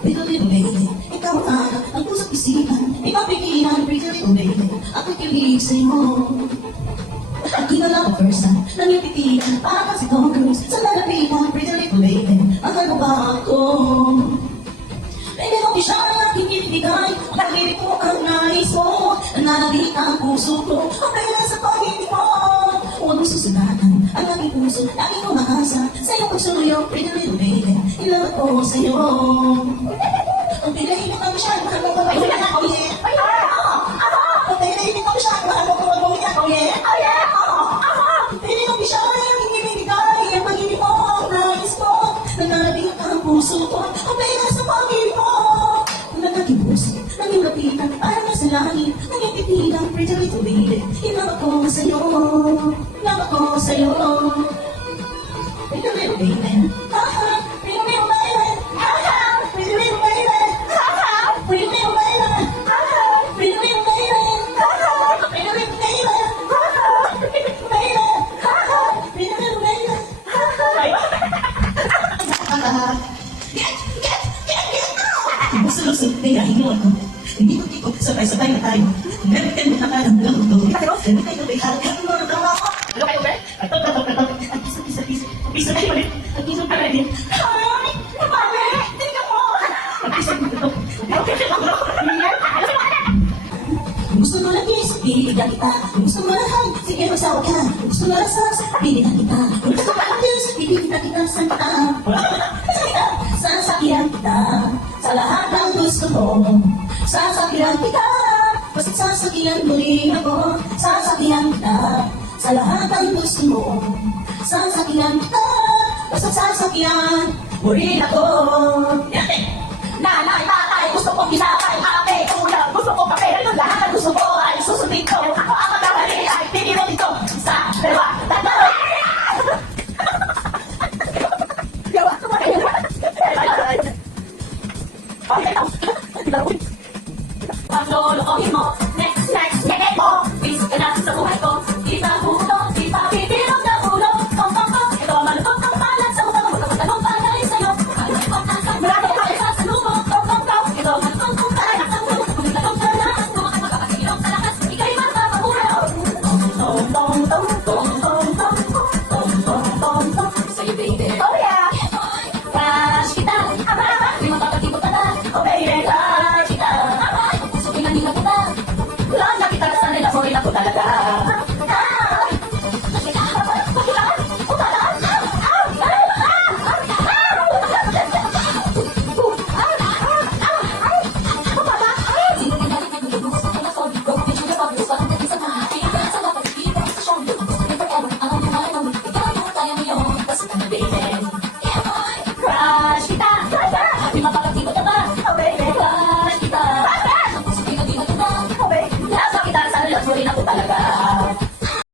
Little little baby, ikaw ang pusat isipan. Ikaw pigilan, pretty little baby. Ako'y kilig sa'yo. Di ba lang first time, nangipitian, parang si Tom Cruise. Sa lalapitan, pretty little baby. Mahal mo ba ako? Baby, kung di siya ang aking ibigay, pag-ibig ko ang nais mo. Nananabik ang puso ko, ang kailan sa pag-ibig mo. Huwag mong susudatan ang aking puso, laging umahasa sa'yo pagsuyo, pretty little baby. Ilawat ko sa'yo. Ang pinahimik ang siya, mahal mo ko mag-umiyak ako, yeah. Ang pinahimik ang siya, mahal mo ko mag-umiyak ako, yeah. Pili kong di siya ang aking ibigay, ang pag-ibig mo ang nais mo. Nananabik ang puso ko, ang kailan sa pag-ibig mo. Naging puso, naging lapitan, parang nasa langit, naging titilang, pretty little baby. Ilawat ko sa'yo, ilawat ko sa'yo. Pretty little baby, pretty little baby, pretty little baby, pretty little baby, pretty little baby, pretty little baby, pretty little baby. Gusto-gusto, kaya hinuwan ko. Ikot-ikot, sabay-sabay na tayo. Ganit-ganit na tayo ng luto. Ganit-ganit, mo na tama ako. Ano kayo, Ube? Ang piso kayo ulit. Ang piso ka rin. Ay, mami, tingnan mo. Ang piso dito. Gusto mo na kiss, bibigyan kita. Gusto mo na hug, sige magsawa ka. Gusto mo na sas, bibigyan kita. Gusto mo na kiss, bibigyan kita sa kita. Sasakyan kita sa lahat ng gusto mo. Sasakyan kita, basta't sasakyan mo rin ako. Sasakyan kita sa lahat ng gusto mo. Sasakyan kita, basta't sasakyan mo rin ako. Nanay, tatay, gusto kong ginapay, ate, kuya, gusto kong kape, lahat ng gusto ko ay susundin ko. Ako ang magkakali ay tiniro dito. Isa, dalawa, tatlo. Gawa, kumain. Okay, ang lolokohin mo, next, next mo. Please ka na sa buhay ko, di pa puto, di pa pipilong na ulo. Kong, ito ang malukot ng palat sa utang, magkakanong panay sa'yo. Mula ko kayo sa salubong, kong, ito ang malukot ng palat sa ulo. Kung itatong ka na, kumakay magkakagilong sa lakas, ikay magkakahulaw. Tong, sa'yo baby. Oh yeah! Crush kita, di makakatibot ka na. Oh baby, crush kita. Sukin na nila kita. Wala na kita sa nila, sorry na ko talaga.